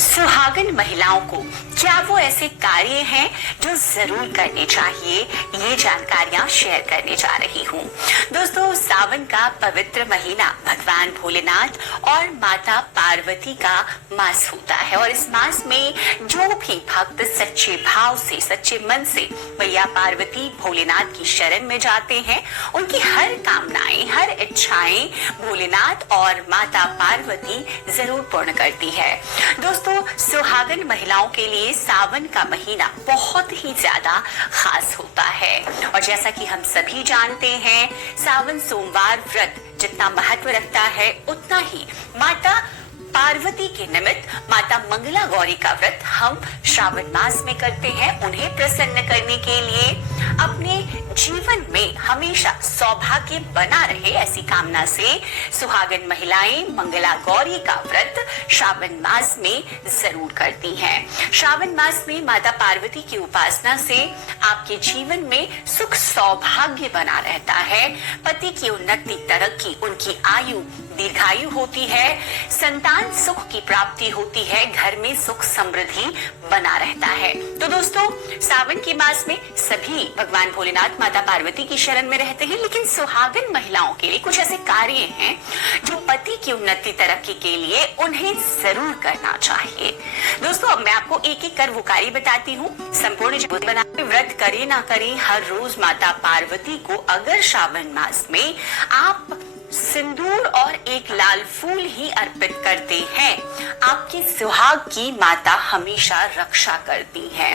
सुहागन महिलाओं को क्या वो ऐसे कार्य हैं जो जरूर करने चाहिए, ये जानकारियां शेयर करने जा रही हूँ। दोस्तों, सावन का पवित्र महीना भगवान भोलेनाथ और माता पार्वती का मास होता है और इस मास में जो भी भक्त सच्चे भाव से, सच्चे मन से मैया पार्वती भोलेनाथ की शरण में जाते हैं, उनकी हर कामनाएं, हर इच्छाएं भोलेनाथ और माता पार्वती जरूर पूर्ण करती है। दोस्तों, सुहागन महिलाओं के लिए सावन का महीना बहुत ही ज्यादा खास होता है और जैसा कि हम सभी जानते हैं, सावन सोमवार व्रत जितना महत्व रखता है, उतना ही माता पार्वती के निमित्त माता मंगला गौरी का व्रत हम श्रावण मास में करते हैं। उन्हें प्रसन्न करने के लिए, अपने जीवन में हमेशा सौभाग्य बना रहे, ऐसी कामना से सुहागन महिलाएं मंगला गौरी का व्रत श्रावण मास में जरूर करती हैं। श्रावण मास में माता पार्वती की उपासना से आपके जीवन में सुख सौभाग्य बना रहता है, पति की उन्नति, तरक्की, उनकी आयु दीर्घायु होती है, संतान सुख की प्राप्ति होती है, घर में सुख समृद्धि बना रहता है। तो दोस्तों, सावन के मास में सभी भगवान भोलेनाथ माता पार्वती की शरण में रहते हैं, लेकिन सुहागन महिलाओं के लिए कुछ ऐसे कार्य हैं जो पति की उन्नति, तरक्की के लिए उन्हें जरूर करना चाहिए। दोस्तों, अब मैं आपको एक एक कर वो कार्य बताती हूँ। संपूर्ण जीवन बना व्रत करे ना करे, हर रोज माता पार्वती को अगर श्रावण मास में आप सिंदूर और एक लाल फूल ही अर्पित करते हैं, आपके सुहाग की माता हमेशा रक्षा करती हैं।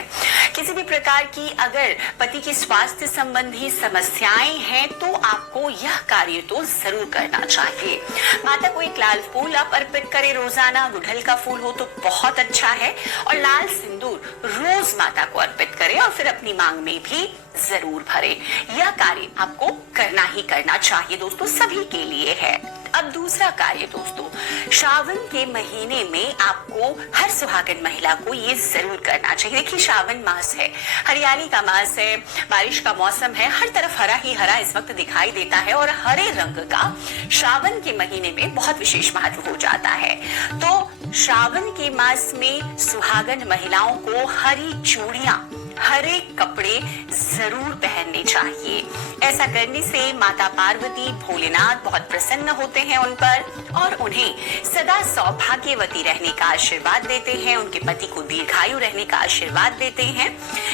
किसी भी प्रकार की अगर पति के स्वास्थ्य संबंधी समस्याएं हैं तो आपको यह कार्य तो जरूर करना चाहिए। माता को एक लाल फूल आप अर्पित करें रोजाना, गुड़हल का फूल हो तो बहुत अच्छा है, और लाल सिंदूर रोज माता को अर्पित करें और फिर अपनी मांग में भी जरूर भरे। यह कार्य आपको करना ही करना चाहिए दोस्तों, सभी के लिए है। अब दूसरा कार्य दोस्तों, श्रावण के महीने में आपको हर सुहागन महिला को ये जरूर करना चाहिए। देखिए, श्रावण मास है, हरियाली का मास है, बारिश का मौसम है, हर तरफ हरा ही हरा इस वक्त दिखाई देता है और हरे रंग का श्रावण के महीने में बहुत विशेष महत्व हो जाता है। तो श्रावण के मास में सुहागन महिलाओं को हरी चूड़ियां, हरे कपड़े जरूर पहनने चाहिए। ऐसा करने से माता पार्वती भोलेनाथ बहुत प्रसन्न होते हैं उन पर और उन्हें सदा सौभाग्यवती रहने का आशीर्वाद देते हैं, उनके पति को दीर्घायु रहने का आशीर्वाद देते हैं।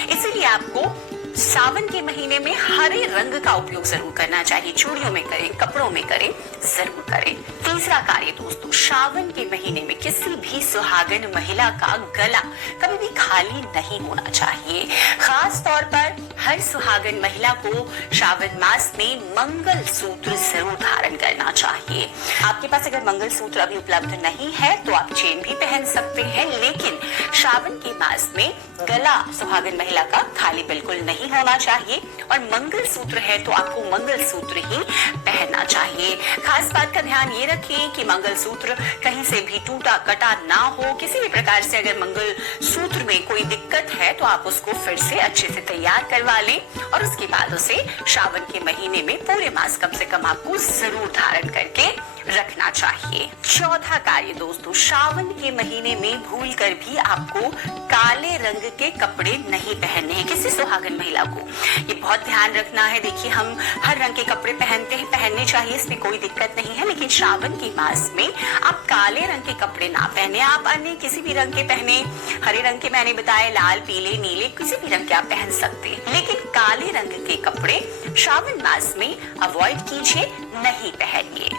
इसीलिए आपको सावन के महीने में हरे रंग का उपयोग जरूर करना चाहिए। चूड़ियों में करें, कपड़ों में करें, जरूर करें। तीसरा कार्य दोस्तों, श्रावण के महीने में किसी भी सुहागन महिला का गला कभी भी खाली नहीं होना चाहिए। खास तौर पर हर सुहागन महिला को श्रावण मास में मंगल सूत्र जरूर धारण करना चाहिए। आपके पास अगर मंगल सूत्र अभी उपलब्ध नहीं है तो आप चेन भी पहन सकते हैं, लेकिन श्रावण के मास में गला सुहागन महिला का खाली बिल्कुल नहीं होना चाहिए और मंगल सूत्र है तो आपको मंगल सूत्र ही पहनना चाहिए। खास बात का ध्यान ये रखें कि मंगल सूत्र कहीं से भी टूटा कटा ना हो। किसी भी प्रकार से अगर मंगल सूत्र में कोई दिक्कत है तो आप उसको फिर से अच्छे से तैयार करवा लें और उसके बाद उसे श्रावण के महीने में पूरे मास कम से कम आपको जरूर धारण करके रखना चाहिए। चौथा कार्य दोस्तों, श्रावण के महीने में भूल कर भी आपको काले रंग के कपड़े नहीं पहनने हैं किसी सुहागन महिला को। ये बहुत ध्यान रखना है। देखिए, हम हर रंग के कपड़े पहनते हैं, पहनने चाहिए, इसमें कोई दिक्कत नहीं है, लेकिन श्रावण के मास में आप काले रंग के कपड़े ना पहने। आप अन्य किसी भी रंग के पहने, हरे रंग के मैंने बताए, लाल, पीले, नीले, किसी भी रंग के आप पहन सकते हैं, लेकिन काले रंग के कपड़े श्रावण मास में अवॉइड कीजिए, नहीं पहनिए।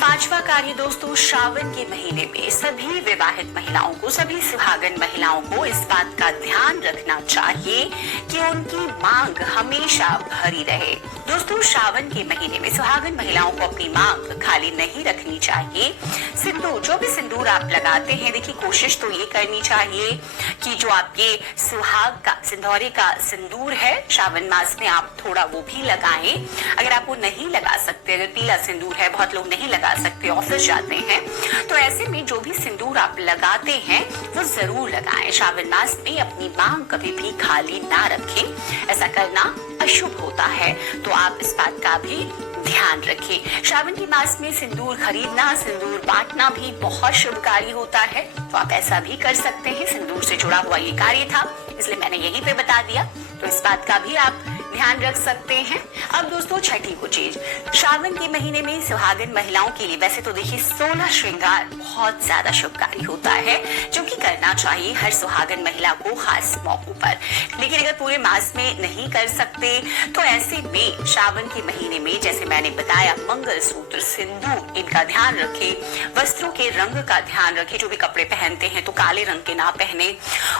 पांचवा कार्य दोस्तों, श्रावण के महीने में सभी विवाहित महिलाओं को, सभी सुहागन महिलाओं को इस बात का ध्यान रखना चाहिए कि उनकी मांग हमेशा भरी रहे। दोस्तों, श्रावण के महीने में सुहागन महिलाओं को अपनी मांग खाली नहीं रखनी चाहिए। सिंदूर, जो भी सिंदूर आप लगाते हैं, देखिए कोशिश तो ये करनी चाहिए कि जो आपके सुहाग का, सिंदूरे का सिंदूर है, श्रावण मास में आप थोड़ा वो भी लगाएं। अगर आप वो नहीं लगा सकते, अगर पीला सिंदूर है, बहुत लोग नहीं लगा सकते, ऑफिस जाते हैं, तो ऐसे में जो भी सिंदूर आप लगाते हैं वो जरूर लगाएं। श्रावण मास में अपनी मांग कभी भी खाली ना रखें, ऐसा करना अशुभ होता है। तो आप इस बात का भी ध्यान रखें। श्रावण के मास में सिंदूर खरीदना, सिंदूर बांटना भी बहुत शुभकारी होता है, तो आप ऐसा भी कर सकते हैं। सिंदूर से जुड़ा हुआ ये कार्य था, इसलिए मैंने यहीं पे बता दिया, तो इस बात का भी आप ध्यान रख सकते हैं। अब दोस्तों छठी को चीज, श्रावण के महीने में सुहागिन महिलाओं के लिए वैसे तो देखिए 16 श्रृंगार बहुत ज्यादा शुभकारी होता है, जो कि करना चाहिए हर सुहागिन महिला को खास मौकों पर। लेकिन अगर पूरे मास में नहीं कर सकते तो ऐसे में श्रावण के महीने में जैसे मैंने बताया मंगलसूत्र, सिंदूर, इनका ध्यान रखें। वस्त्रों के रंग का ध्यान रखें, जो भी कपड़े पहनते हैं तो काले रंग के ना पहने।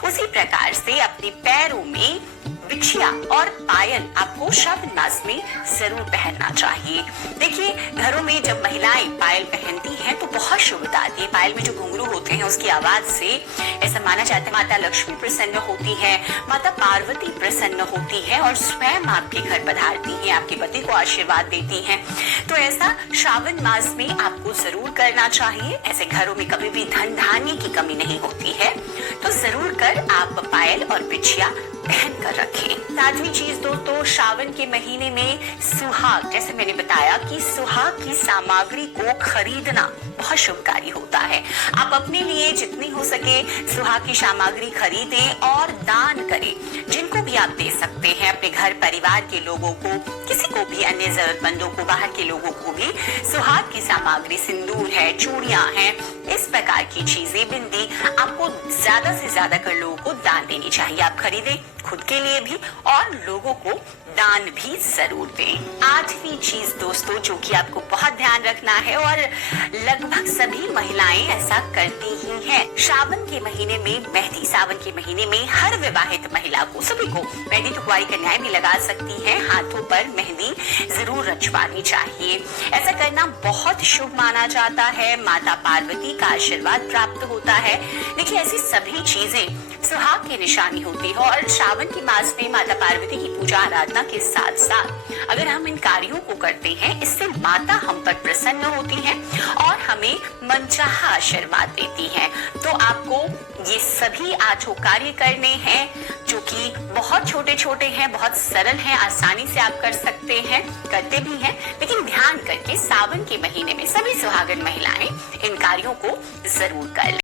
उसी प्रकार से अपने पैरों में बिछिया और पायल आपको श्रावण मास में जरूर पहनना चाहिए। देखिए घरों में जब महिलाएं पायल पहनती हैं तो बहुत शुभता आती है। पायल में जो घुंघरू होते हैं उसकी आवाज से ऐसा माना जाता है माता लक्ष्मी प्रसन्न होती है, माता पार्वती प्रसन्न होती है और स्वयं आपके घर पधारती हैं, आपके पति को आशीर्वाद देती हैं। तो ऐसा श्रावण मास में आपको जरूर करना चाहिए। ऐसे घरों में कभी भी धन धान्य की कमी नहीं होती है, तो जरूर कर आप पायल और बिछिया पहन कर रखें। सातवीं चीज दोस्तों, श्रावण के महीने में सुहाग, जैसे मैंने बताया कि सुहाग की सामग्री को खरीदना बहुत शुभकारी होता है। आप अपने लिए जितनी हो सके सुहाग की सामग्री खरीदें और दान करें। जिनको भी आप दे सकते हैं, अपने घर परिवार के लोगों को, किसी को भी, अन्य जरूरतमंदों को, बाहर के लोगों को भी सुहाग की सामग्री, सिंदूर है, चूड़ियां हैं, इस प्रकार की चीजें, बिंदी आपको ज्यादा से ज्यादा कर लोगों को दान देनी चाहिए। आप खरीदें खुद के लिए भी और लोगों को दान भी जरूर दें। आठवीं चीज दोस्तों जो कि आपको बहुत ध्यान रखना है और लगभग सभी महिलाएं ऐसा करती ही हैं, श्रावण के महीने में मेहंदी। सावन के महीने में हर विवाहित महिला को, सभी को मेहंदी तो कुंवारी कन्याएं भी लगा सकती हैं, हाथों पर मेहंदी जरूर रचवानी चाहिए। ऐसा करना बहुत शुभ माना जाता है, माता पार्वती का आशीर्वाद प्राप्त होता है। देखिए ऐसी सभी चीजें सुहाग की निशानी होती है और श्रावण के मास में माता पार्वती की पूजा आराधना के साथ साथ अगर हम इन कार्यों को करते हैं, इससे माता हम पर प्रसन्न होती है और हमें मनचाहा आशीर्वाद देती है। तो आपको ये सभी 8 कार्य करने हैं जो कि बहुत छोटे छोटे हैं, बहुत सरल हैं, आसानी से आप कर सकते हैं, करते भी हैं। लेकिन ध्यान करके सावन के महीने में सभी सुहागन महिलाएं इन कार्यों को जरूर कर लें।